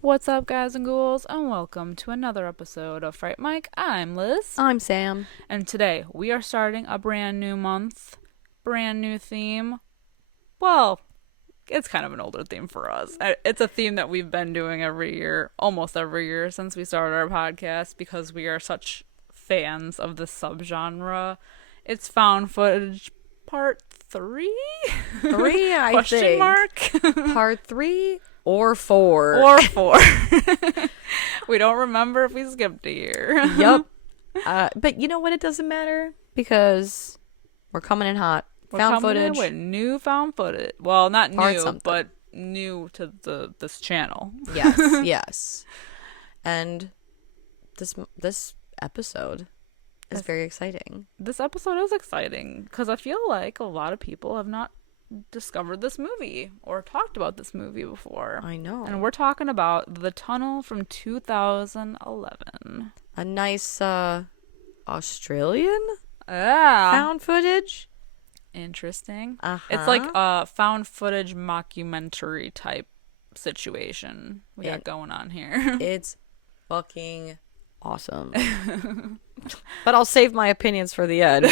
What's up, guys and ghouls, and welcome to another episode of Fright Mic. I'm Liz. I'm Sam. And today we are starting a brand new month, brand new theme. Well, it's kind of an older theme for us. It's a theme that we've been doing every year, almost every year since we started our podcast, because we are such fans of this subgenre. It's found footage part 3? 3, I Question think. mark? Part 3 or 4. Or 4. We don't remember if we skipped a year. Yep. But you know what? It doesn't matter because we're coming in hot. We're found coming in footage. with new found footage. Well, not Part new, something. but new to this channel. Yes, yes. And this episode is very exciting. This episode is exciting because I feel like a lot of people have not discovered this movie or talked about this movie before. I know. And we're talking about The Tunnel from 2011. A nice Australian Yeah. found footage. Interesting. Uh-huh. It's like a found footage mockumentary type situation we got And going on here. It's fucking awesome. But I'll save my opinions for the end.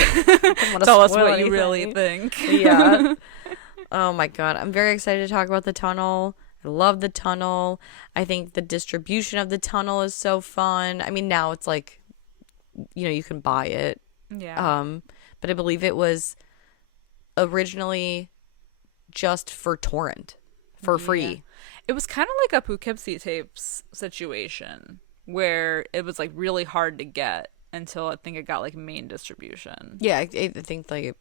Tell us what you really think. Yeah. Oh my god. I'm very excited to talk about the tunnel. I love the tunnel. I think the distribution of the tunnel is so fun. I mean, now it's like, you can buy it. Yeah. But I believe it was originally just for torrent for free. It was kind of like a Poughkeepsie Tapes situation where it was like really hard to get until I think it got like main distribution. Yeah, I think like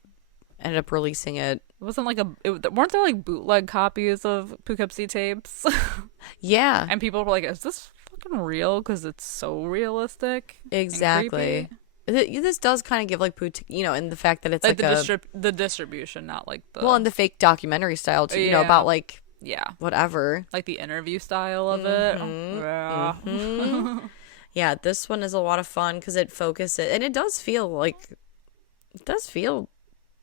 ended up releasing it. It wasn't like weren't there like bootleg copies of Poughkeepsie Tapes? Yeah. And people were like, is this fucking real? Because it's so realistic. Exactly. This does kind of give like and the fact that it's like the distribution, not like the and the fake documentary style too, Yeah. about like yeah, whatever. like the interview style of it. Yeah. Yeah, this one is a lot of fun because it focuses, and it does feel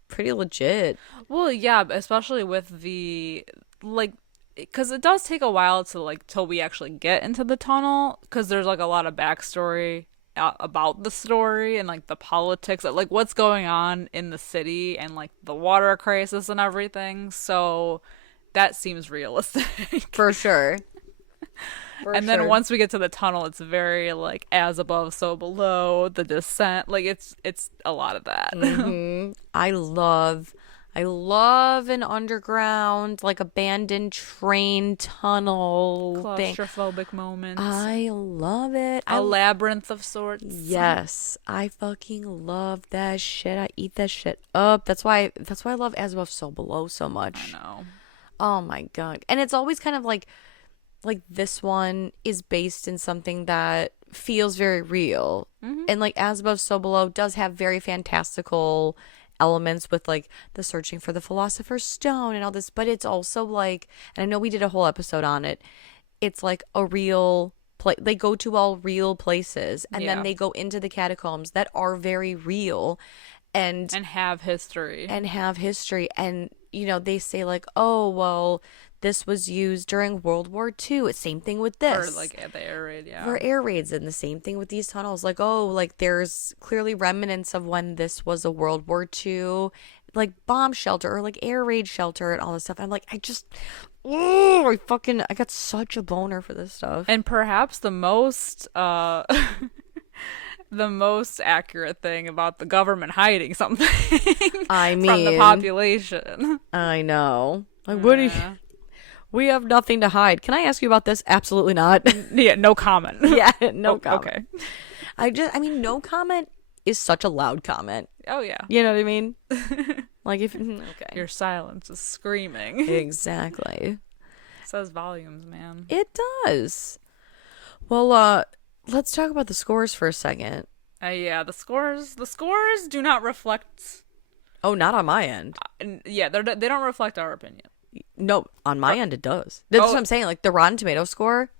pretty legit. Well, yeah, especially with the like, because it does take a while to like till we actually get into the tunnel, because there's like a lot of backstory about the story and like the politics, like what's going on in the city and like the water crisis and everything. So that seems realistic For sure. Then once we get to the tunnel, it's very like as above, so below, the descent. Like it's a lot of that. Mm-hmm. I love an underground, like abandoned train tunnel thing. Claustrophobic moments. I love it. A labyrinth of sorts. Yes, I fucking love that shit. I eat that shit up. That's why I love As Above, So Below so much. I know. Oh my god. And it's always kind of like this one is based in something that feels very real. Mm-hmm. And like As Above, So Below does have very fantastical elements with like the searching for the Philosopher's Stone and all this, but it's also like, and I know we did a whole episode on it, it's like a real place. They go to all real places, and then they go into the catacombs that are very real and have history. And they say like, oh well, this was used during World War II. Same thing with this. Or like at the air raid, yeah. For air raids, and the same thing with these tunnels. Like, oh, like there's clearly remnants of when this was a World War II, like bomb shelter or like air raid shelter and all this stuff. I'm like, I got such a boner for this stuff. And perhaps the most the most accurate thing about the government hiding something from the population. I know. Like, what do you... We have nothing to hide. Can I ask you about this? Absolutely not. Yeah, no comment. Yeah, no comment. Okay. No comment is such a loud comment. Oh, yeah. You know what I mean? Like, if... Okay. Your silence is screaming. Exactly. It says volumes, man. It does. Well, let's talk about the scores for a second. Yeah, the scores do not reflect. Oh, not on my end. Yeah, they don't reflect our opinion. No, on my end it does. That's Oh. what I'm saying. Like the Rotten Tomato score.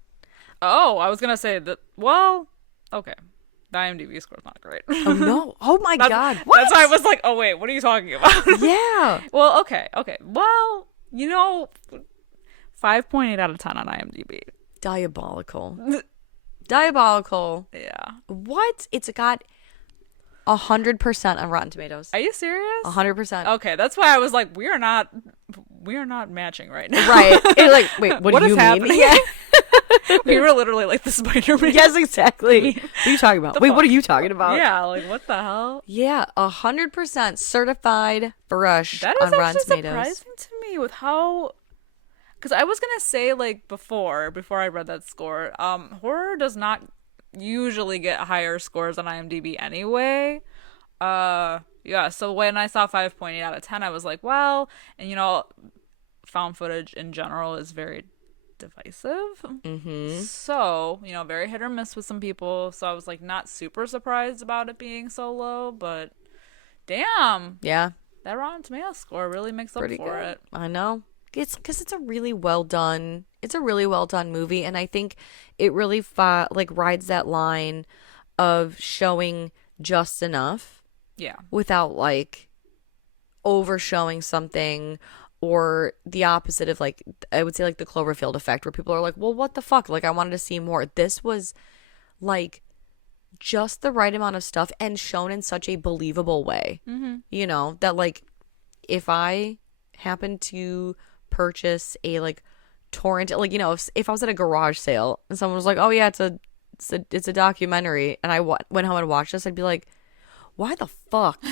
Oh, I was gonna say that. Well, okay, the IMDb score's not great. Oh no! Oh my God! What? That's why I was like, oh wait, what are you talking about? Yeah. Well, okay. Well, 5.8 out of 10 on IMDb. Diabolical. Diabolical. Yeah. What? It's got 100% on Rotten Tomatoes. Are you serious? 100%. Okay, that's why I was like, we are not matching right now. Right. You're like, wait, what do is you happening? mean? Yeah. We were literally like the Spider-Man. Yes, exactly. What are you talking about? Wait, what are you talking about? Yeah, like what the hell? Yeah, 100% certified brush That is on Rotten actually Tomatoes. surprising to me with how. Because I was gonna say like before I read that score, horror does not usually get higher scores on IMDb anyway. Yeah. So when I saw 5.8 out of 10, I was like, well, and found footage in general is very divisive. Mm-hmm. So very hit or miss with some people. So I was like not super surprised about it being so low, but damn, Yeah. that Rotten Tomatoes score really makes up Pretty for good. it. I know. It's because it's a really well done movie, and I think it really rides that line of showing just enough Yeah. without like over showing something, or the opposite of like, I would say like the Cloverfield effect, where people are like, well, what the fuck, like I wanted to see more. This was like just the right amount of stuff and shown in such a believable way. Mm-hmm. That like if I happen to purchase a like torrent, like if I was at a garage sale and someone was like, oh yeah, it's a documentary, and I went home and watched this, I'd be like, why the fuck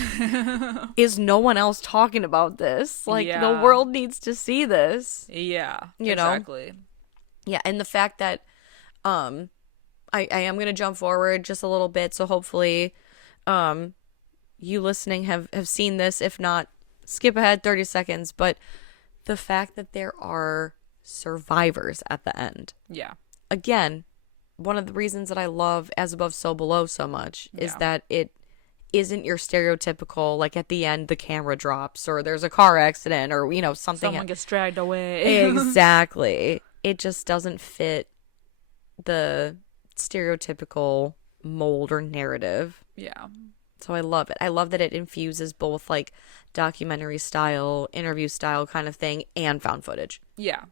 is no one else talking about this? Like the Yeah. world needs to see this. Yeah. You know? Exactly. Yeah, and the fact that I am going to jump forward just a little bit, so hopefully you listening have seen this. If not, skip ahead 30 seconds. But the fact that there are survivors at the end. Yeah. Again, one of the reasons that I love As Above, So Below so much is Yeah. that it isn't your stereotypical, like at the end the camera drops or there's a car accident or something. Someone gets dragged away. Exactly. It just doesn't fit the stereotypical mold or narrative. Yeah. So I love it. I love that it infuses both like documentary style, interview style kind of thing, and found footage. Yeah.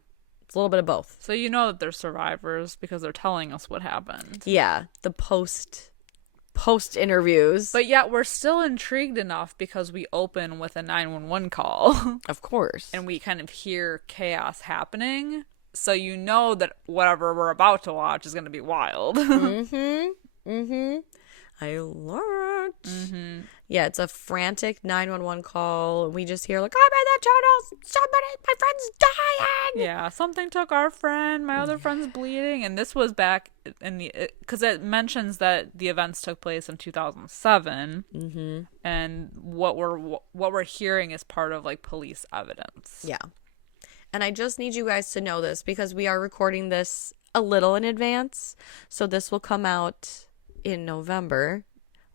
It's a little bit of both. So you know that they're survivors because they're telling us what happened. Yeah, the post interviews. But yet we're still intrigued enough because we open with a 911 call Of course. and we kind of hear chaos happening. So you know that whatever we're about to watch is going to be wild. I love it. Mm-hmm. Yeah, it's a frantic 911 call. We just hear like, I'm in the tunnels. Somebody, my friend's dying. Yeah, something took our friend. My other friend's bleeding. And this was back in because it mentions that the events took place in 2007. Mm-hmm. And what we're hearing is part of like police evidence. Yeah. And I just need you guys to know this because we are recording this a little in advance. So this will come out in November.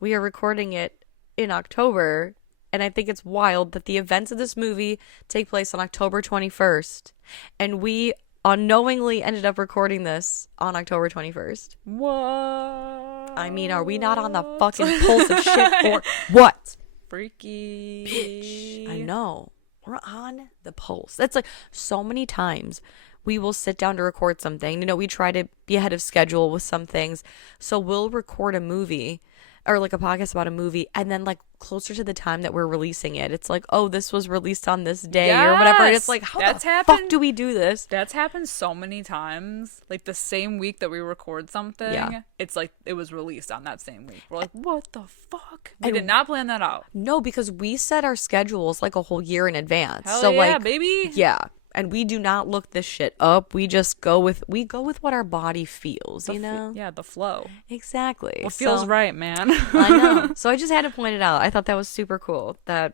We are recording it in October. And I think it's wild that the events of this movie take place on October 21st. And we unknowingly ended up recording this on October 21st. What? I mean, are we not on the fucking pulse of shit for what? Freaky. Bitch. I know. We're on the pulse. That's like so many times we will sit down to record something. We try to be ahead of schedule with some things. So we'll record a movie or like a podcast about a movie, and then like closer to the time that we're releasing it, it's like, oh, this was released on this day or whatever. And it's like, how That's the happened. fuck do we do this? That's happened so many times. Like the same week that we record something, Yeah. it's like it was released on that same week. We're like, what the fuck? We And- did not plan that out. No, because we set our schedules like a whole year in advance. Hell so yeah, like, baby. yeah. And we do not look this shit up. We just go with what our body feels, you know? Yeah, the flow. Exactly. What feels So- right, man. I know. So I just had to point it out. I thought that was super cool that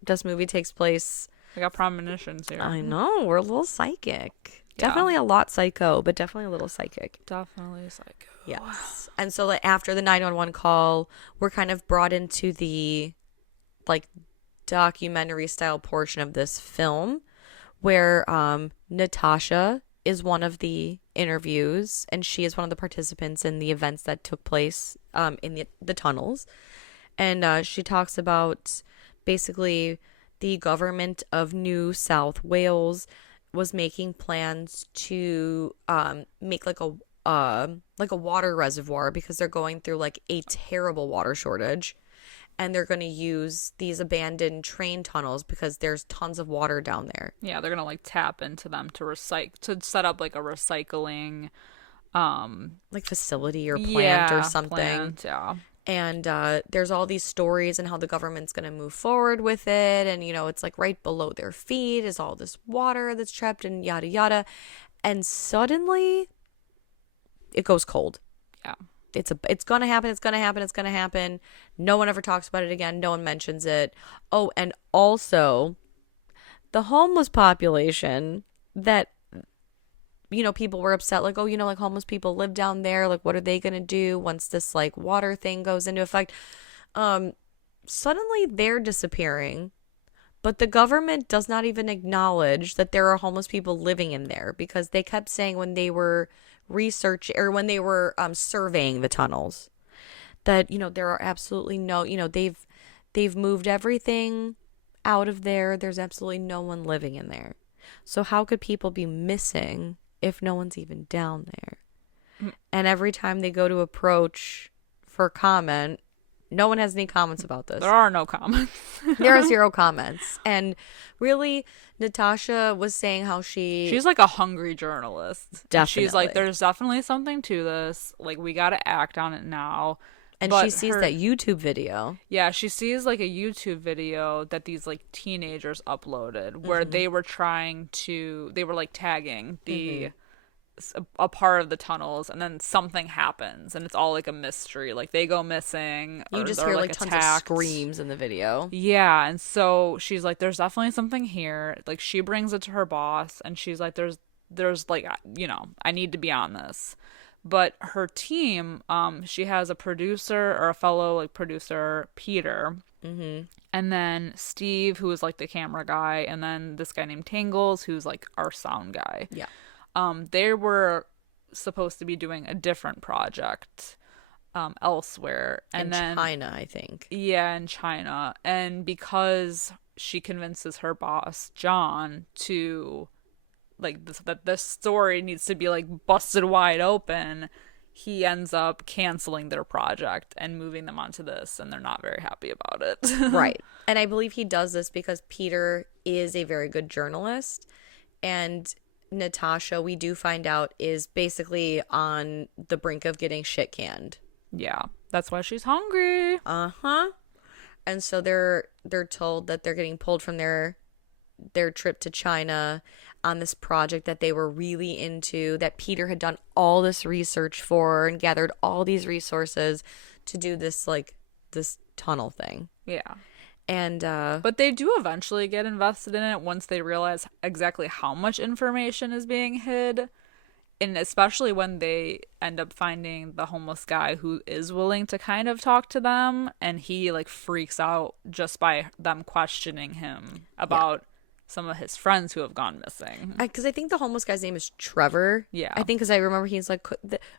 this movie takes place. I got premonitions here. I know. We're a little psychic. Definitely a lot psycho, but definitely a little psychic. Definitely psycho. Yes. And so like, after the 911 call, we're kind of brought into the like documentary style portion of this film where Natasha is one of the interviews, and she is one of the participants in the events that took place in the tunnels. And she talks about basically the government of New South Wales was making plans to make like a water reservoir because they're going through like a terrible water shortage, and they're going to use these abandoned train tunnels because there's tons of water down there. Yeah, they're gonna like tap into them to set up like a recycling Like facility or plant or something. Yeah. And there's all these stories and how the government's going to move forward with it. And, it's like right below their feet is all this water that's trapped and yada, yada. And suddenly it goes cold. Yeah. It's going to happen. It's going to happen. It's going to happen. No one ever talks about it again. No one mentions it. Oh, and also the homeless population that people were upset, like, oh, like homeless people live down there. Like, what are they going to do once this like water thing goes into effect? Suddenly they're disappearing, but the government does not even acknowledge that there are homeless people living in there because they kept saying when they were surveying the tunnels that, there are absolutely no, they've moved everything out of there. There's absolutely no one living in there. So how could people be missing if no one's even down there? And every time they go to approach for comment, no one has any comments about this. There are no comments. There are 0 comments. And really, Natasha was saying how she's like a hungry journalist. Definitely. She's like, there's definitely something to this. Like, we got to act on it now. And she sees that YouTube video. Yeah, she sees like a YouTube video that these like teenagers uploaded where they were like tagging a part of the tunnels, and then something happens and it's all like a mystery. Like they go missing. You just hear like tons of screams in the video. Yeah, and so she's like, there's definitely something here. Like she brings it to her boss and she's like, there's like, I need to be on this. But her team, she has a producer or a fellow like producer, Peter, and then Steve, who is like the camera guy, and then this guy named Tangles, who's like our sound guy. Yeah. They were supposed to be doing a different project elsewhere, and in China, I think. Yeah, in China, and because she convinces her boss John to like that this story needs to be like busted wide open, he ends up canceling their project and moving them onto this, and they're not very happy about it. Right. And I believe he does this because Peter is a very good journalist, and Natasha, we do find out, is basically on the brink of getting shit canned. Yeah, that's why she's hungry. And so they're told that they're getting pulled from their trip to China on this project that they were really into, that Peter had done all this research for and gathered all these resources to do this tunnel thing. Yeah. And but they do eventually get invested in it once they realize exactly how much information is being hid. And especially when they end up finding the homeless guy who is willing to kind of talk to them, and he like freaks out just by them questioning him about some of his friends who have gone missing. Because I think the homeless guy's name is Trevor. Yeah. I think because I remember he's like,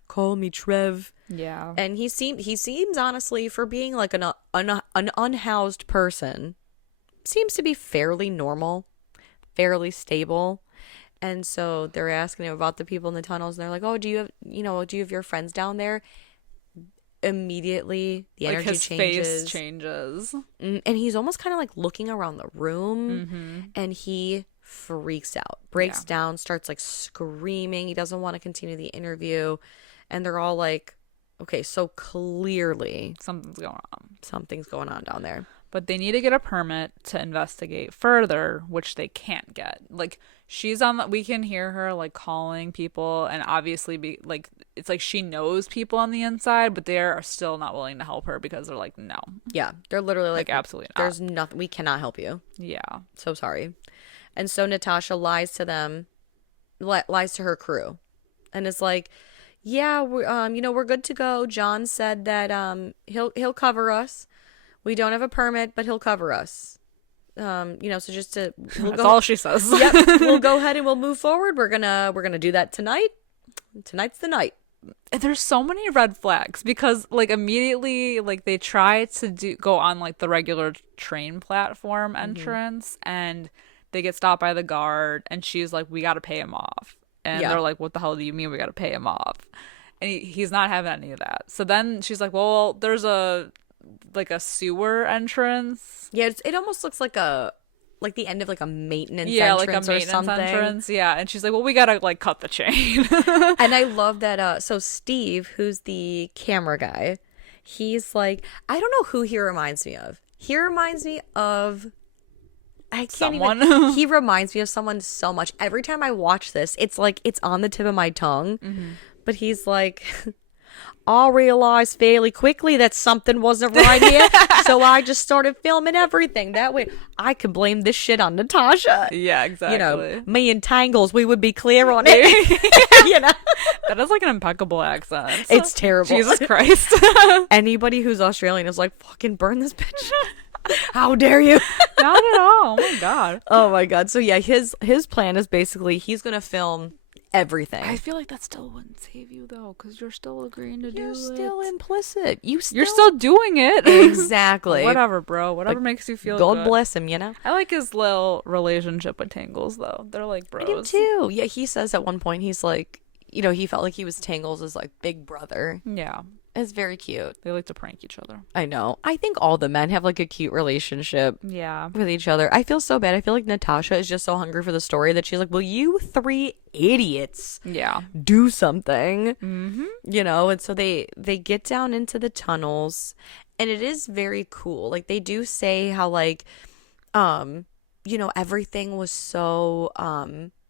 call me Trev. Yeah. And he seems honestly, for being like an unhoused person, seems to be fairly normal, fairly stable. And so they're asking him about the people in the tunnels, and they're like, oh, do you have your friends down there? Immediately the energy his changes. Face changes. And he's almost kind of like looking around the room, and he freaks out, breaks down, starts like screaming. He doesn't want to continue the interview. And they're all like, okay, so clearly something's going on down there. But they need to get a permit to investigate further, which they can't get. Like, we can hear her like calling people, and obviously it's like she knows people on the inside, but they're still not willing to help her because they're like, no. Yeah, they're literally like absolutely not. There's nothing, we cannot help you. Yeah. So sorry. And so Natasha lies to them lies to her crew, and is like, yeah, we're good to go. John said that he'll cover us. We don't have a permit, but he'll cover us. So just to That's all she says. Yep, we'll go ahead and we'll move forward. We're gonna do that tonight. Tonight's the night. There's so many red flags because like immediately like they try to go on like the regular train platform entrance and they get stopped by the guard and she's like, we got to pay him off. And they're like, what the hell do you mean we got to pay him off? And he's not having any of that. So then she's like, well, there's a sewer entrance. Yeah, it almost looks like the end of like a maintenance like a entrance or maintenance something. entrance. Yeah, and she's like, well, we gotta like cut the chain. And I love that. So Steve, who's the camera guy, he's like, I don't know who he reminds me of. He reminds me of. I can't even. He reminds me of someone so much. Every time I watch this, it's like it's on the tip of my tongue. But he's like, I realized fairly quickly that something wasn't right here, so I just started filming everything. That way, I could blame this shit on Natasha. Yeah, exactly. Me and Tangles, we would be clear on it. That is like an impeccable accent. It's terrible. Jesus Christ. Anybody who's Australian is like, fucking burn this bitch. How dare you? Not at all. Oh my god. Oh my god. So yeah, his plan is basically he's gonna film everything. I feel like that still wouldn't save you though, because you're still agreeing to do it. You're still implicit. You're still doing it. Exactly. Whatever, bro. Whatever makes you feel God good. bless him, you know? I like his little relationship with Tangles though. They're like bros. I do too. Yeah, he says at one point he's like, he felt like he was Tangles' like big brother. Yeah. It's very cute. They like to prank each other. I know. I think all the men have like a cute relationship with each other. I feel so bad. I feel like Natasha is just so hungry for the story that she's like, will you three idiots do something? And so they get down into the tunnels and it is very cool. Like they do say how like, everything was so,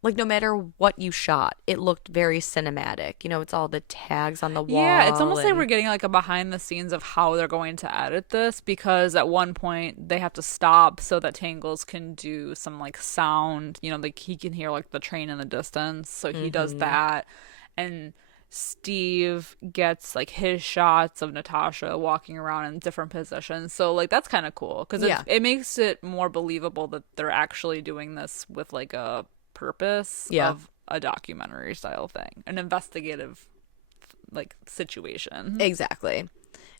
like no matter what you shot, it looked very cinematic. It's all the tags on the wall. Yeah, it's almost like we're getting like a behind the scenes of how they're going to edit this because at one point they have to stop so that Tangles can do some like sound, like he can hear like the train in the distance. So he does that. And Steve gets like his shots of Natasha walking around in different positions. So like that's kind of cool because it makes it more believable that they're actually doing this with like a purpose of a documentary style thing, an investigative like situation. Exactly.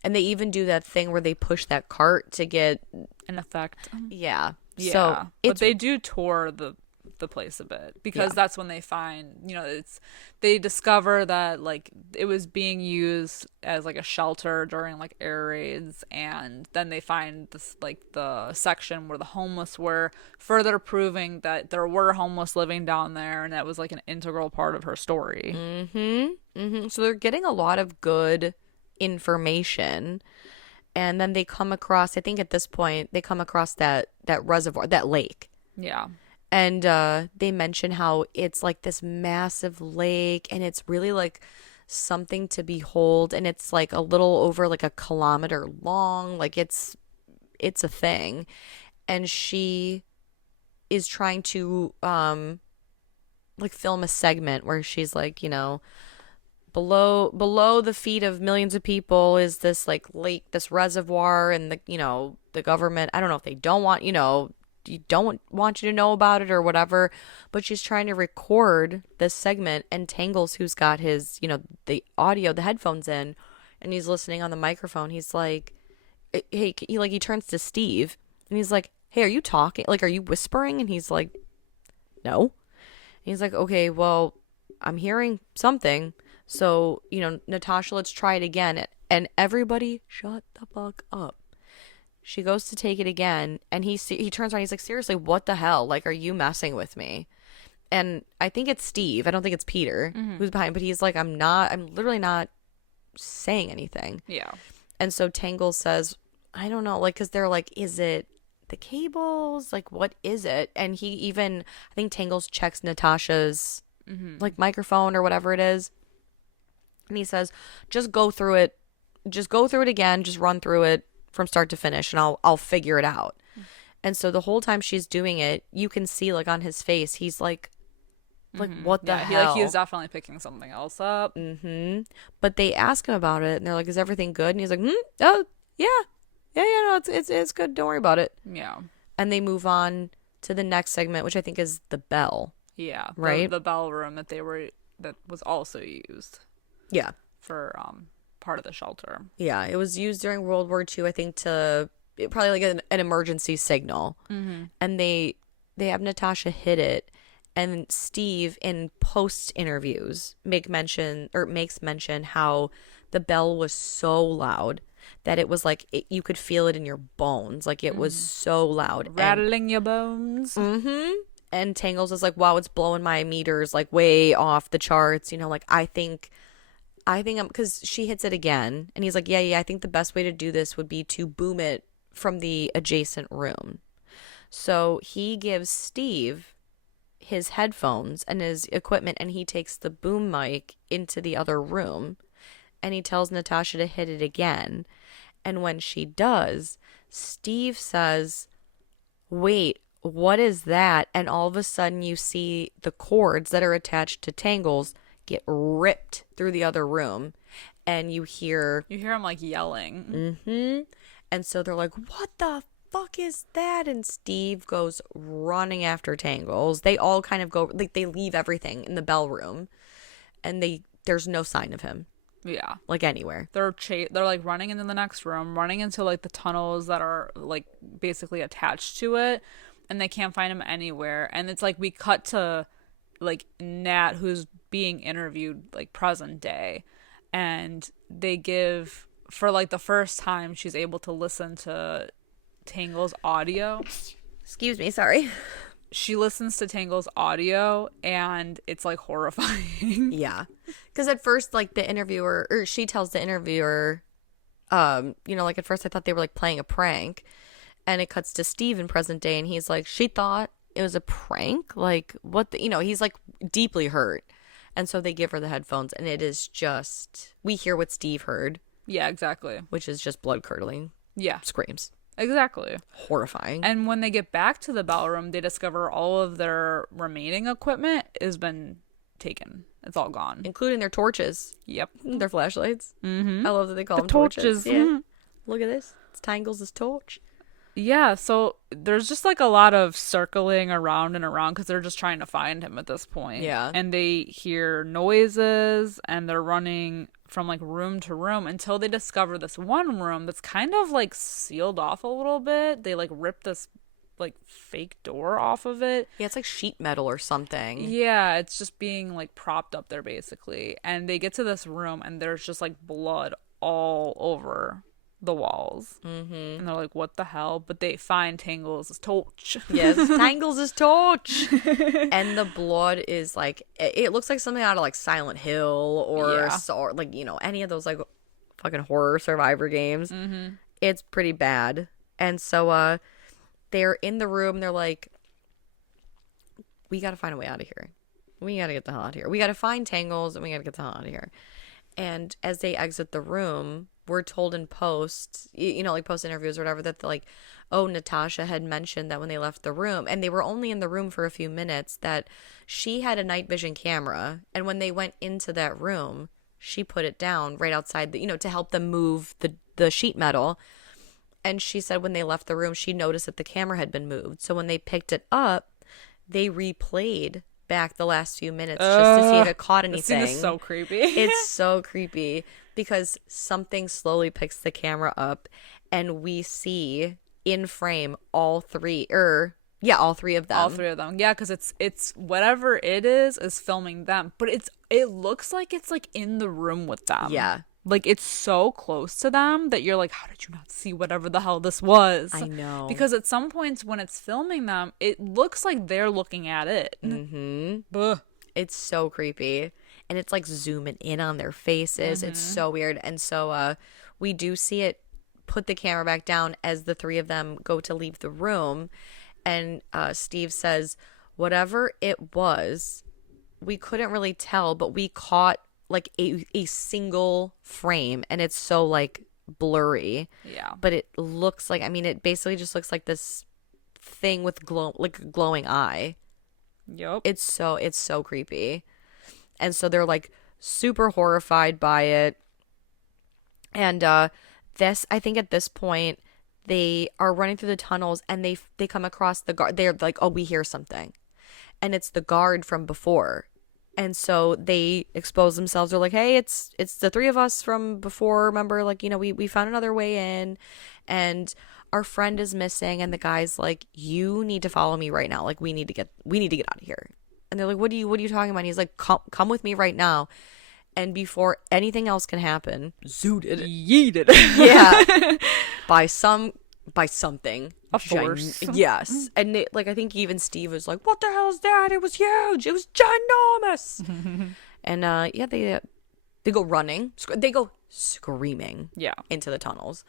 And they even do that thing where they push that cart to get an effect. Yeah. So but they do tour the place a bit because that's when they find they discover that like it was being used as like a shelter during like air raids, and then they find this like the section where the homeless were, further proving that there were homeless living down there, and that was like an integral part of her story. So they're getting a lot of good information, and then they come across, I think at this point they come across that reservoir, that lake. And they mention how it's like this massive lake and it's really like something to behold, and it's like a little over like 1 kilometer long. Like it's a thing. And she is trying to like film a segment where she's like, below the feet of millions of people is this like lake, this reservoir, and the government, I don't know if they don't want, you don't want you to know about it or whatever, but she's trying to record this segment, and Tangles, who's got his, the audio, the headphones in, and he's listening on the microphone. He's like, hey, he turns to Steve and he's like, hey, are you talking? Like, are you whispering? And he's like, no. And he's like, okay, well, I'm hearing something. So, Natasha, let's try it again. And everybody shut the fuck up. She goes to take it again, and he turns around. He's like, seriously, what the hell? Like, are you messing with me? And I think it's Steve. I don't think it's Peter who's behind, but he's like, I'm literally not saying anything. Yeah. And so Tangles says, I don't know, like, because they're like, is it the cables? Like, what is it? And I think Tangles checks Natasha's, like, microphone or whatever it is. And he says, just go through it. Just go through it again. Just run through it from start to finish, and I'll figure it out. And so the whole time she's doing it, you can see like on his face, he's like Like, what the Yeah, hell? he was definitely picking something else up. But they ask him about it, and they're like, "Is everything good?" And he's like, "Oh, yeah, yeah, no, it's good. Don't worry about it." Yeah. And they move on to the next segment, which I think is the bell. Yeah. Right? The bell room that was also used Yeah. for part of the shelter. Yeah, it was used during World War II, I think, probably like an emergency signal. And they have Natasha hit it, and Steve in post interviews makes mention how the bell was so loud that it was like you could feel it in your bones, like it was so loud, Rattling your bones. and Tangles is like, wow, it's blowing my meters like way off the charts. You know, like I think I'm, because she hits it again, and he's like, yeah, I think the best way to do this would be to boom it from the adjacent room. So he gives Steve his headphones and his equipment, and he takes the boom mic into the other room, and he tells Natasha to hit it again. And when she does, Steve says, wait, what is that? And all of a sudden you see the cords that are attached to Tangles get ripped through the other room, and you hear him like yelling. And so they're like, what the fuck is that? And Steve goes running after Tangles. They all kind of go, like, they leave everything in the bell room, and there's no sign of him. Yeah. Like anywhere. They're like running into the next room, running into like the tunnels that are like basically attached to it, and they can't find him anywhere. And it's like we cut to like Nat, who's being interviewed like present day, and they give, for like the first time, she's able to listen to Tangle's audio. Excuse me, sorry. She listens to Tangle's audio, and it's like horrifying. Yeah. Because at first, like, the interviewer, or she tells the interviewer, like, at first I thought they were like playing a prank, and it cuts to Steve in present day, and he's like, she thought it was a prank? Like, what he's like deeply hurt. And so they give her the headphones, and it is just, we hear what Steve heard. Yeah, exactly. Which is just blood curdling. Yeah. Screams. Exactly. Horrifying. And when they get back to the bell room, they discover all of their remaining equipment has been taken. It's all gone. Including their torches. Yep. Their flashlights. Mm-hmm. I love that they call the them torches. Yeah. Mm-hmm. Look at this. It's Tangles' torch. Yeah, so there's just like a lot of circling around and around because they're just trying to find him at this point. Yeah. And they hear noises, and they're running from like room to room until they discover this one room that's kind of like sealed off a little bit. They like rip this like fake door off of it. Yeah, it's like sheet metal or something. Yeah, it's just being like propped up there basically. And they get to this room, and there's just like blood all over the walls. And they're like, what the hell? But they find Tangles' torch. Yes, Tangles' torch. And the blood is like, it looks like something out of like Silent Hill or like, any of those like fucking horror survivor games. It's pretty bad. And so they're in the room, they're like, we gotta find a way out of here. We gotta get the hell out of here. We gotta find Tangles, and we gotta get the hell out of here. And as they exit the room, we're told in post, like post interviews or whatever, that like, oh, Natasha had mentioned that when they left the room, and they were only in the room for a few minutes, that she had a night vision camera, and when they went into that room, she put it down right outside to help them move the sheet metal. And she said when they left the room, she noticed that the camera had been moved. So when they picked it up, they replayed back the last few minutes just to see if it caught anything. This scene is so creepy. It's so creepy because something slowly picks the camera up, and we see in frame all three of them. All three of them. Yeah, because it's whatever it is filming them, but it looks like it's like in the room with them. Yeah. Like, it's so close to them that you're like, how did you not see whatever the hell this was? I know. Because at some points when it's filming them, it looks like they're looking at it. It's so creepy. And it's like zooming in on their faces. It's so weird. And so we do see it put the camera back down as the three of them go to leave the room. And Steve says, whatever it was, we couldn't really tell, but we caught like a single frame, and it's so like blurry. Yeah. But it looks like, it basically just looks like this thing with a glowing eye. Yep. It's so creepy. And so they're like super horrified by it. And this, I think at this point, they are running through the tunnels and they come across the guard. They're like, oh, we hear something. And it's the guard from before. And so they expose themselves. They're like, hey, it's the three of us from before. Remember, like, we found another way in and our friend is missing. And the guy's like, you need to follow me right now. Like, we need to get out of here. And they're like, what are you talking about? And he's like, come with me right now. And before anything else can happen, zooted, yeeted. Yeah. by something. A force. Yes. And I think even Steve was like, what the hell is that? It was huge. It was ginormous. And yeah, they go running. They go screaming into the tunnels.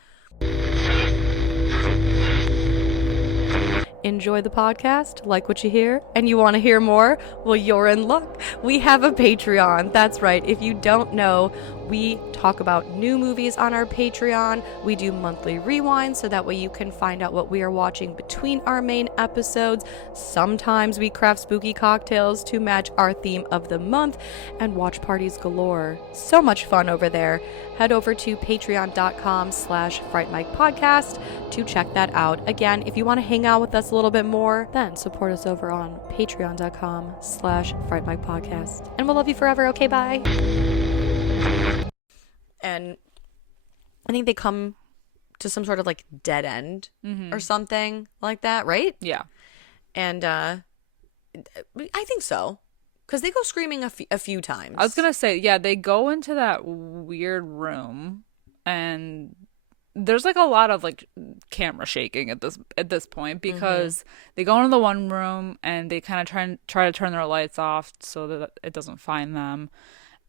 Enjoy the podcast, like what you hear, and you want to hear more? Well, you're in luck. We have a Patreon. That's right. If you don't know, we talk about new movies on our Patreon. We do monthly rewinds so that way you can find out what we are watching between our main episodes. Sometimes we craft spooky cocktails to match our theme of the month and watch parties galore. So much fun over there. Head over to patreon.com/Fright Mic podcast to check that out. Again, if you want to hang out with us a little bit more, then support us over on patreon.com/Fright Mic podcast. And we'll love you forever. Okay, bye. And I think they come to some sort of like dead end or something like that, right? Yeah. And I think so. Because they go screaming a few times. I was going to say, yeah, they go into that weird room and there's like a lot of like camera shaking at this point because they go into the one room and they kind of try to turn their lights off so that it doesn't find them.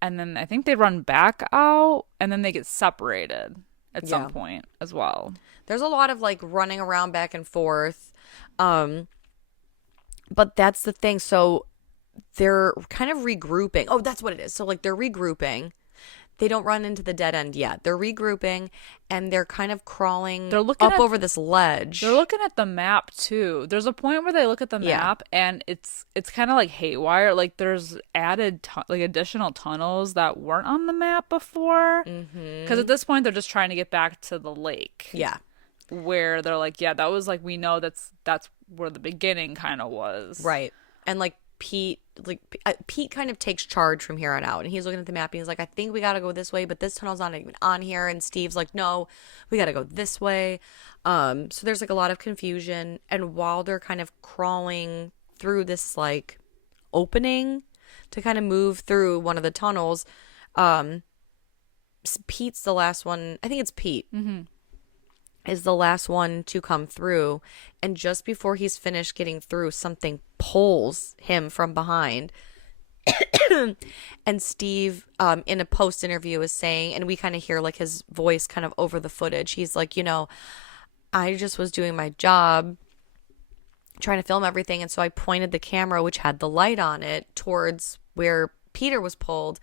And then I think they run back out and then they get separated at some point as well. There's a lot of like running around back and forth. But that's the thing. So they're kind of regrouping. Oh, that's what it is. So like they're regrouping. They don't run into the dead end yet. They're regrouping and they're kind of crawling up over this ledge. They're looking at the map too. There's a point where they look at the map and it's kind of like haywire. Like there's additional tunnels that weren't on the map before. Because at this point they're just trying to get back to the lake. Yeah. Where they're like, yeah, that was like, we know that's where the beginning kind of was. Right. And like Pete kind of takes charge from here on out, and he's looking at the map and he's like, I think we gotta go this way, but this tunnel's not even on here. And Steve's like, no, we gotta go this way. So there's like a lot of confusion, and while they're kind of crawling through this like opening to kind of move through one of the tunnels, Pete's the last one. I think it's Pete. Is the last one to come through, and just before he's finished getting through, something pulls him from behind. And Steve, in a post interview, is saying, and we kind of hear like his voice kind of over the footage, he's like, I just was doing my job trying to film everything, and so I pointed the camera, which had the light on it, towards where Peter was pulled,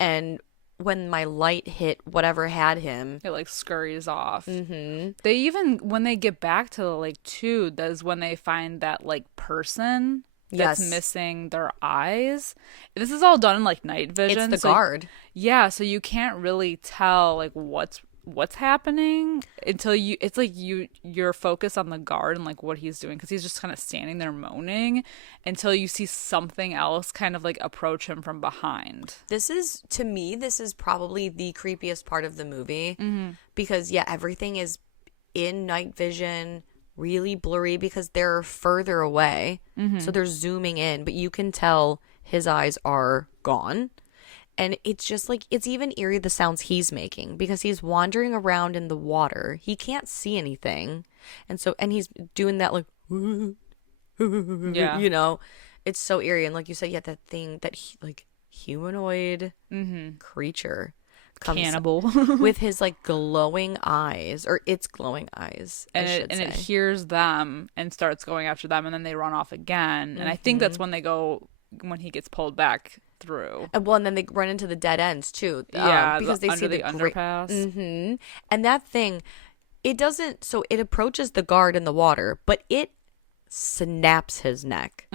and when my light hit whatever had him, it like scurries off. They even, when they get back to the lake too, that's when they find that like person that's missing their eyes. This is all done in like night vision. It's the guard. Yeah, so you can't really tell like what's happening until you're focused on the guard and like what he's doing, because he's just kind of standing there moaning until you see something else kind of like approach him from behind. To me, this is probably the creepiest part of the movie, because everything is in night vision, really blurry because they're further away, so they're zooming in, but you can tell his eyes are gone. And it's just like, it's even eerie the sounds he's making because he's wandering around in the water. He can't see anything. And he's doing that like, it's so eerie. And like you said, that thing, like humanoid creature comes cannibal with his like glowing eyes, or its glowing eyes. And it hears them and starts going after them, and then they run off again. And I think that's when he gets pulled back through. And then they run into the dead ends too. Because they see the underpass. And that thing, it doesn't. So it approaches the guard in the water, but it snaps his neck.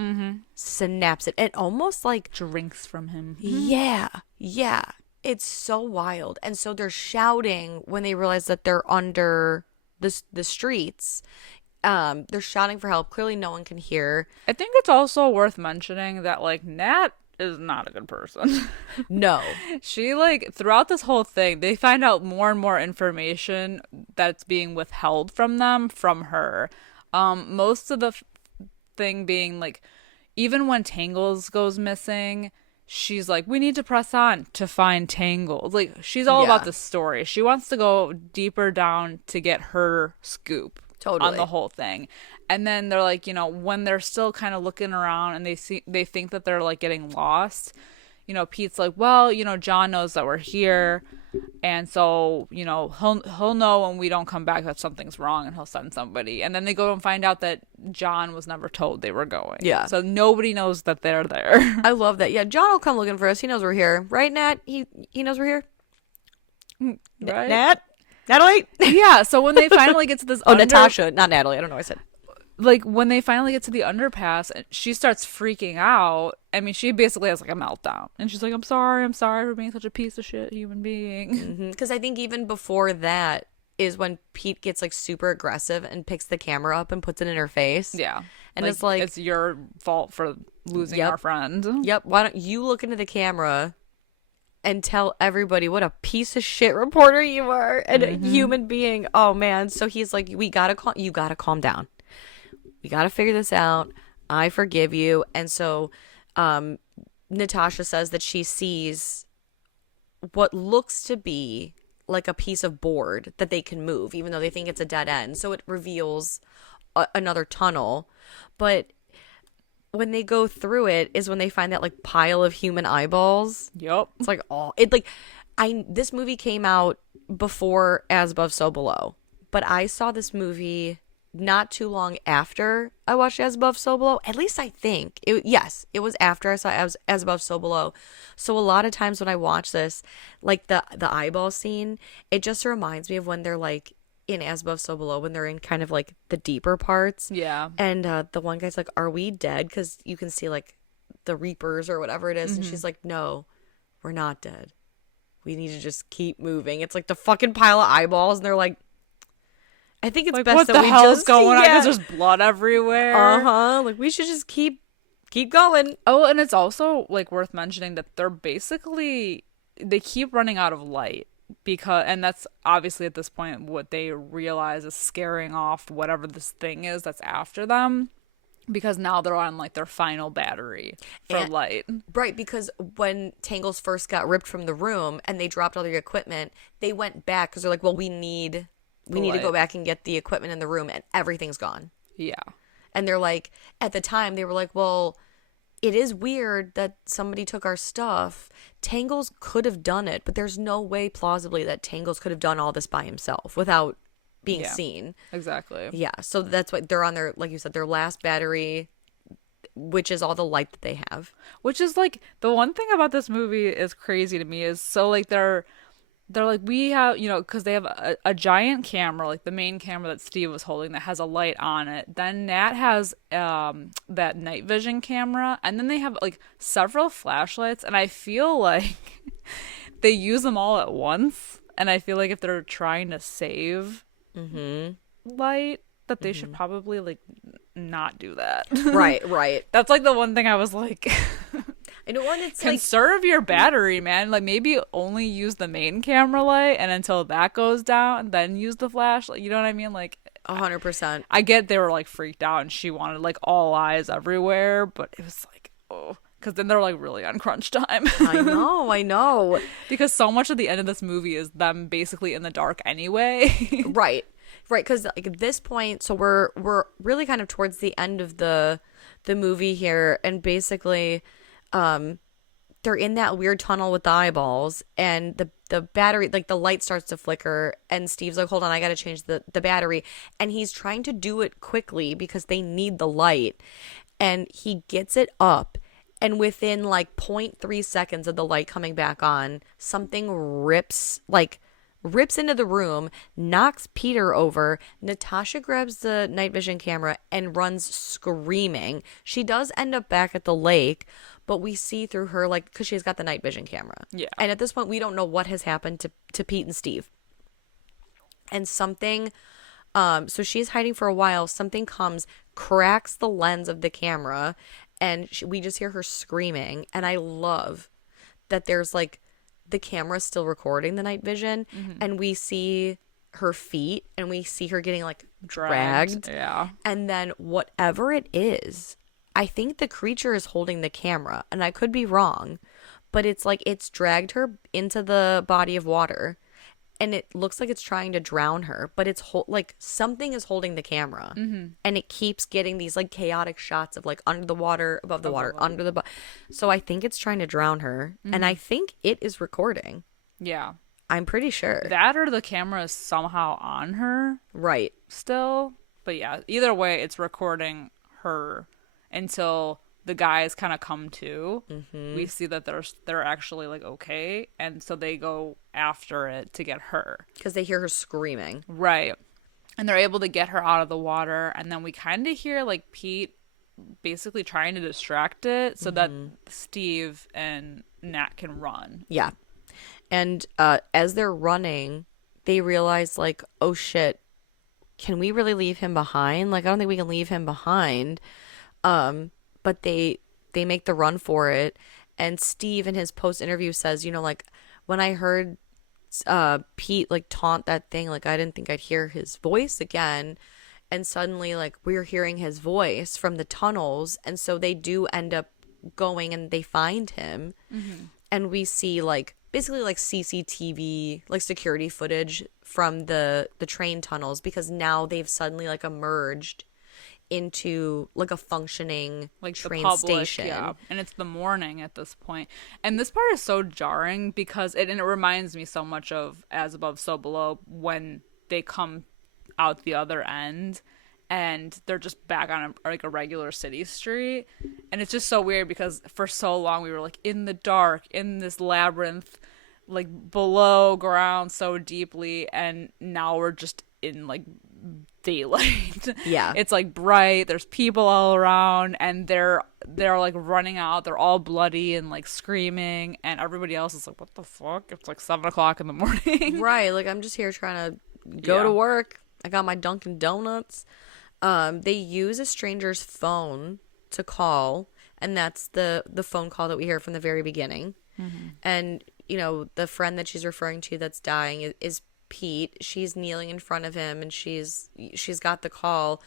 Snaps it. And almost like Drinks from him. yeah, yeah. It's so wild. And so they're shouting when they realize that they're under the streets. They're shouting for help. Clearly no one can hear. I think it's also worth mentioning that, like, Nat is not a good person. No. She, like, throughout this whole thing, they find out more and more information that's being withheld from them from her. Most of the thing being, like, even when Tangles goes missing, she's like, we need to press on to find Tangles. Like, she's all about the story. She wants to go deeper down to get her scoop on the whole thing. And then they're like, you know, when they're still kind of looking around and they think that they're like getting lost, you know, Pete's like, well, you know, John knows that we're here, and so, you know, he'll know when we don't come back that something's wrong, and he'll send somebody. And then they go and find out that John was never told they were going. Yeah. So nobody knows that they're there. I love that. Yeah, John will come looking for us. He knows we're here. Right, Nat? He knows we're here? Right? Nat? Natalie? Yeah, so when they finally get to this Natasha, not Natalie. I don't know what I said. Like, when they finally get to the underpass, she starts freaking out. I mean, she basically has, like, a meltdown. And she's like, I'm sorry for being such a piece of shit human being. Because I think even before that is when Pete gets, like, super aggressive and picks the camera up and puts it in her face. Yeah. And it's like, it's your fault for losing our friend. Yep. Why don't you look into the camera and tell everybody what a piece of shit reporter you are and a human being. Oh, man. So he's like, you gotta calm down. We got to figure this out. I forgive you. And so Natasha says that she sees what looks to be like a piece of board that they can move, even though they think it's a dead end. So it reveals another tunnel. But when they go through it is when they find that like pile of human eyeballs. Yep. It's like, this movie came out before As Above, So Below. But I saw this movie not too long after I watched As Above, So Below. At least I think. It was after I saw As Above, So Below. So a lot of times when I watch this, like the eyeball scene, it just reminds me of when they're like in As Above, So Below, when they're in kind of like the deeper parts. Yeah. And the one guy's like, are we dead? Because you can see like the Reapers or whatever it is. And she's like, no, we're not dead. We need to just keep moving. It's like the fucking pile of eyeballs. And they're like, I think it's like, best what that the we hell's just going on? Because there's blood everywhere. Like we should just keep going. Oh, and it's also like worth mentioning that they keep running out of light and that's obviously at this point what they realize is scaring off whatever this thing is that's after them, because now they're on like their final battery for light. Right, because when Tangles first got ripped from the room and they dropped all their equipment, they went back because they're like, well, we need to go back and get the equipment in the room, and everything's gone. Yeah. And they're like, at the time, they were like, well, it is weird that somebody took our stuff. Tangles could have done it, but there's no way plausibly that Tangles could have done all this by himself without being seen. Exactly. Yeah. So that's what they're on their, like you said, their last battery, which is all the light that they have. Which is like, the one thing about this movie is crazy to me is, so like they're like, we have, you know, because they have a giant camera, like the main camera that Steve was holding that has a light on it. Then Nat has that night vision camera. And then they have like several flashlights. And I feel like they use them all at once. And I feel like if they're trying to save light, that they should probably like not do that. Right. That's like the one thing I was like... I know, when it's conserve your battery, man. Like, maybe only use the main camera light, and until that goes down, then use the flashlight. You know what I mean? Like, 100%. I get they were like freaked out, and she wanted like all eyes everywhere, but it was like, oh, because then they're like really on crunch time. I know. Because so much of the end of this movie is them basically in the dark anyway. Right, because like at this point, so we're really kind of towards the end of the movie here, and basically. They're in that weird tunnel with the eyeballs, and the battery, like the light starts to flicker, and Steve's like, hold on, I gotta change the battery, and he's trying to do it quickly because they need the light, and he gets it up, and within like 0.3 seconds of the light coming back on, something rips rips into the room, knocks Peter over. Natasha grabs the night vision camera and runs screaming. She does end up back at the lake, but we see through her, like, because she's got the night vision camera. Yeah. And at this point, we don't know what has happened to Pete and Steve. And something, so she's hiding for a while. Something comes, cracks the lens of the camera, and we just hear her screaming. And I love that there's, like, the camera's still recording the night vision, and we see her feet, and we see her getting, like, dragged. Yeah. And then whatever it is, I think the creature is holding the camera, and I could be wrong, but it's like it's dragged her into the body of water, and it looks like it's trying to drown her, but it's like something is holding the camera, and it keeps getting these like chaotic shots of like under the water, above the water, under the so I think it's trying to drown her, and I think it is recording. Yeah. I'm pretty sure. That or the camera is somehow on her Right. still. But yeah, either way, it's recording her until the guys kind of come to. We see that they're actually like okay, and so they go after it to get her Because they hear her screaming. right, and they're able to get her out of the water, and then we kind of hear like Pete basically trying to distract it so that Steve and Nat can run. Yeah. And as they're running, they realize, like, oh shit, can we really leave him behind? Like, I don't think we can leave him behind. But they make the run for it. And Steve in his post interview says, you know, like, when I heard Pete like taunt that thing, like, I didn't think I'd hear his voice again. And suddenly, like, we're hearing his voice from the tunnels. And so they do end up going and they find him. And we see, like, basically like CCTV, like security footage from the train tunnels, because now they've suddenly like emerged into like a functioning Like train the public, station. yeah. And it's the morning at this point. And this part is so jarring because it reminds me so much of As Above, So Below when they come out the other end and they're just back on a regular city street. And it's just so weird because for so long we were like in the dark, in this labyrinth, like below ground so deeply, and now we're just in like daylight. Yeah. It's like bright, there's people all around, and they're like running out, they're all bloody and like screaming, and everybody else is like, what the fuck? It's like 7:00 in the morning. Right. Like, I'm just here trying to go to work. I got my Dunkin' Donuts. They use a stranger's phone to call, and that's the phone call that we hear from the very beginning. And, you know, the friend that she's referring to that's dying is Pete. She's kneeling in front of him, and she's got the call.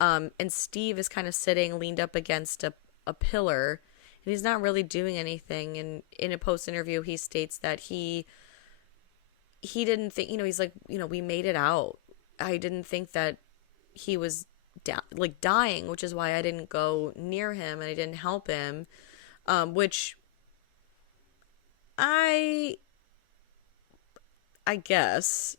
And Steve is kind of sitting leaned up against a pillar, and he's not really doing anything. And in a post interview, he states that he didn't think, you know, he's like, you know, we made it out. I didn't think that he was dying, which is why I didn't go near him and I didn't help him. Which I guess.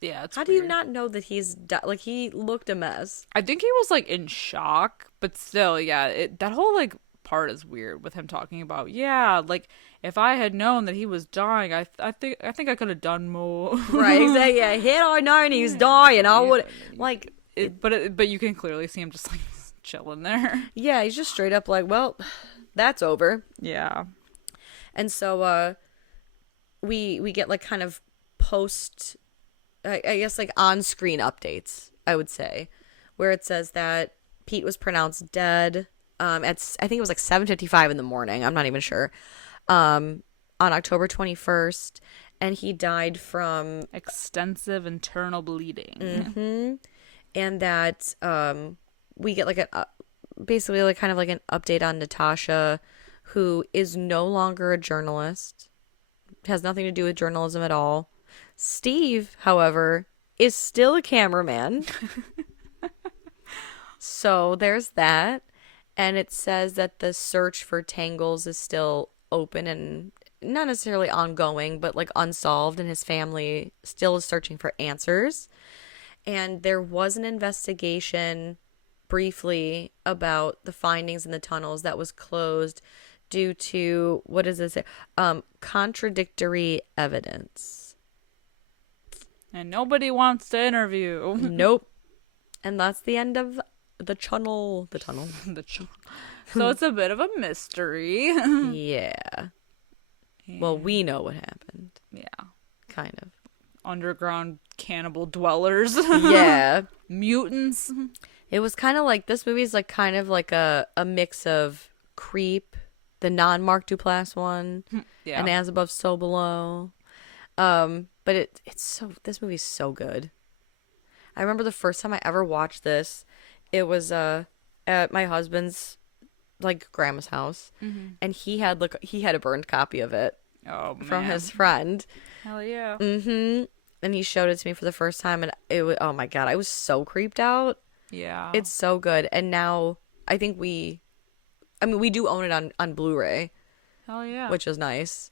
Yeah, it's How do you weird. not know that he's like, he looked a mess? I think he was like in shock, but still, yeah, that whole like part is weird with him talking about, yeah, like if I had known that he was dying, I think I could have done more. Right, exactly. Yeah, had I known he was dying, I would like. But you can clearly see him just like chilling there. Yeah, he's just straight up like, well, that's over. Yeah. And so we get like kind of post, I guess, like on-screen updates, I would say, where it says that Pete was pronounced dead at, I think it was like 7:55 in the morning, I'm not even sure, on October 21st, and he died from extensive internal bleeding. Mm-hmm. And that we get like basically like kind of like an update on Natasha, who is no longer a journalist, has nothing to do with journalism at all. Steve, however, is still a cameraman. So there's that. And it says that the search for Tangles is still open and not necessarily ongoing, but like unsolved, and his family still is searching for answers. And there was an investigation briefly about the findings in the tunnels that was closed due to, what does it say? Contradictory evidence. And nobody wants to interview. Nope. And that's the end of the tunnel. The tunnel. So it's a bit of a mystery. Yeah. Well, we know what happened. Yeah. Kind of. Underground cannibal dwellers. Yeah. Mutants. It was kind of like, this movie is like kind of like a mix of Creep, the non-Mark Duplass one, Yeah. and As Above, So Below. But it's so, this movie's so good. I remember the first time I ever watched this, it was at my husband's like grandma's house, and he had a burned copy of it from his friend. Hell yeah. And he showed it to me for the first time, and it was, oh my God, I was so creeped out. Yeah. It's so good. And now I think we do own it on Blu-ray. Hell yeah. Which is nice.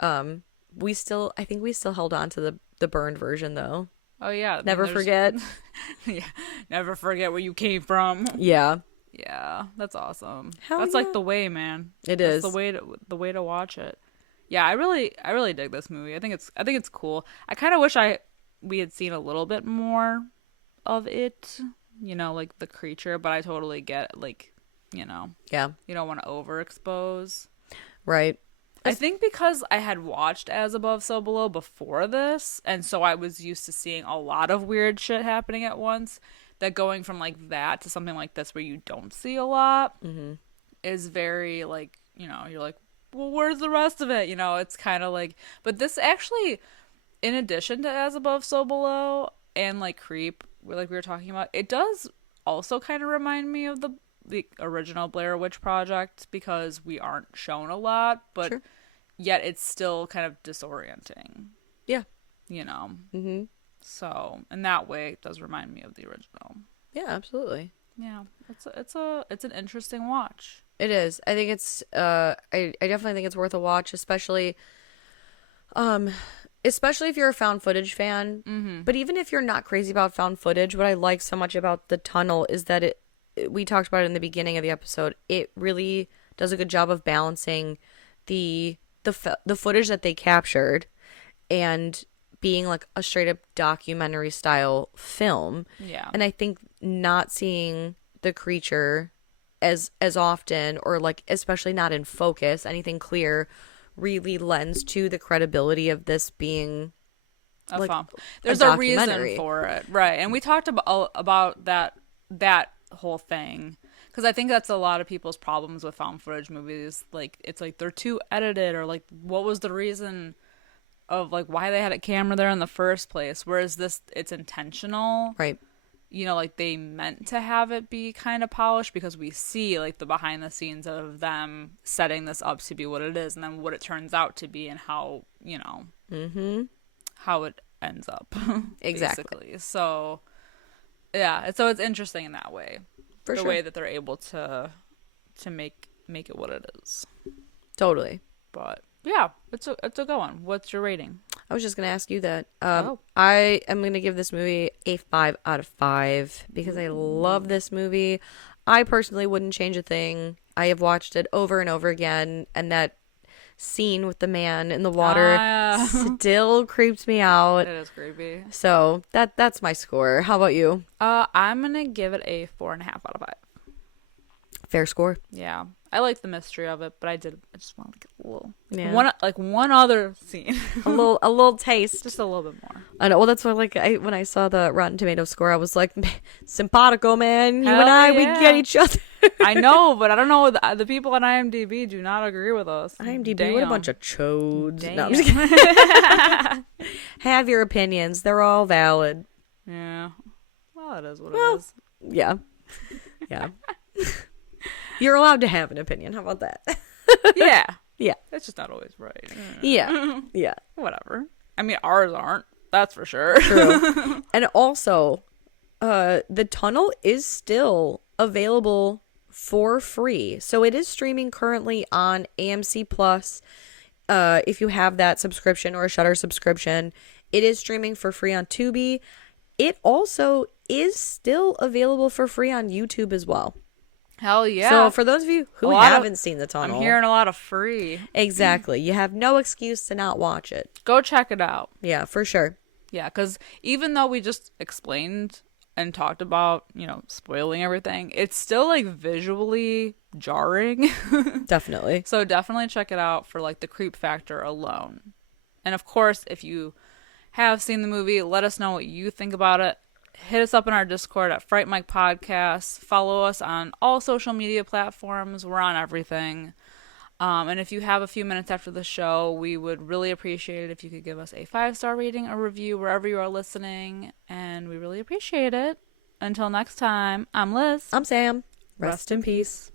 I think we still held on to the burned version though. Oh yeah. Never forget. Yeah. Never forget where you came from. Yeah. Yeah. That's awesome. Hell That's yeah. like the way, man. It That's is. the way to watch it. Yeah, I really dig this movie. I think it's cool. I kind of wish we had seen a little bit more of it, like the creature, but I totally get, like, Yeah. you don't want to overexpose. Right. I think because I had watched As Above, So Below before this, and so I was used to seeing a lot of weird shit happening at once, that going from, like, that to something like this where you don't see a lot is very, like, you're like, well, where's the rest of it? It's kind of like, but this actually, in addition to As Above, So Below, and, like, Creep, like we were talking about, it does also kind of remind me of the original Blair Witch Project, because we aren't shown a lot, but Sure. yet it's still kind of disorienting. Yeah. So in that way, it does remind me of the original. Yeah, absolutely. Yeah, it's an interesting watch. It is. I think it's I definitely think it's worth a watch, especially if you're a found footage fan. But even if you're not crazy about found footage, what I like so much about The Tunnel is that we talked about it in the beginning of the episode. It really does a good job of balancing the footage that they captured and being like a straight up documentary style film. Yeah. And I think not seeing the creature as often, or like especially not in focus, anything clear, really lends to the credibility of this being like there's a reason for it, right? And we talked about that whole thing, because I think that's a lot of people's problems with found footage movies. Like, it's like they're too edited, or like, what was the reason of like why they had a camera there in the first place? Whereas this, it's intentional, right? Like they meant to have it be kind of polished, because we see like the behind the scenes of them setting this up to be what it is, and then what it turns out to be, and how how it ends up. Exactly. Basically. So yeah, so it's interesting in that way, For the sure. way that they're able to make it what it is. Totally. But yeah, it's a good one. What's your rating? I was just going to ask you that. Oh. I am going to give this movie a 5 out of 5 because I love this movie. I personally wouldn't change a thing. I have watched it over and over again, and that scene with the man in the water still creeps me out. It is creepy. So that's my score. How about you? I'm gonna give it a 4.5 out of 5. Fair score. Yeah, I like the mystery of it, but I just want like a little, Yeah. one other scene, a little taste. just a little bit more. I know. Well, that's why when I saw the Rotten Tomatoes score, I was like, simpatico, man. You Hell and I, yeah. we get each other. I know, but I don't know. The people on IMDb do not agree with us. IMDb, what a bunch of chodes. Damn. No, I'm just kidding. Have your opinions. They're all valid. Yeah. Well, it is what it is. Yeah. Yeah. You're allowed to have an opinion. How about that? Yeah. Yeah. It's just not always right. Yeah. Yeah. Whatever. I mean, ours aren't. That's for sure. True. And also, The Tunnel is still available for free. So it is streaming currently on AMC Plus. If you have that subscription or a Shudder subscription, it is streaming for free on Tubi. It also is still available for free on YouTube as well. Hell yeah. So for those of you who haven't seen The Tunnel, I'm hearing a lot of free. exactly, you have no excuse to not watch it. Go check it out. Yeah, for sure. Yeah, because even though we just explained and talked about, spoiling everything, it's still like visually jarring. Definitely. So definitely check it out for like the creep factor alone. And of course, if you have seen the movie, let us know what you think about it. Hit us up in our Discord at Fright Mic Podcast. Follow us on all social media platforms. We're on everything. And if you have a few minutes after the show, we would really appreciate it if you could give us a 5-star rating, a review, wherever you are listening. And we really appreciate it. Until next time, I'm Liz. I'm Sam. Rest in peace.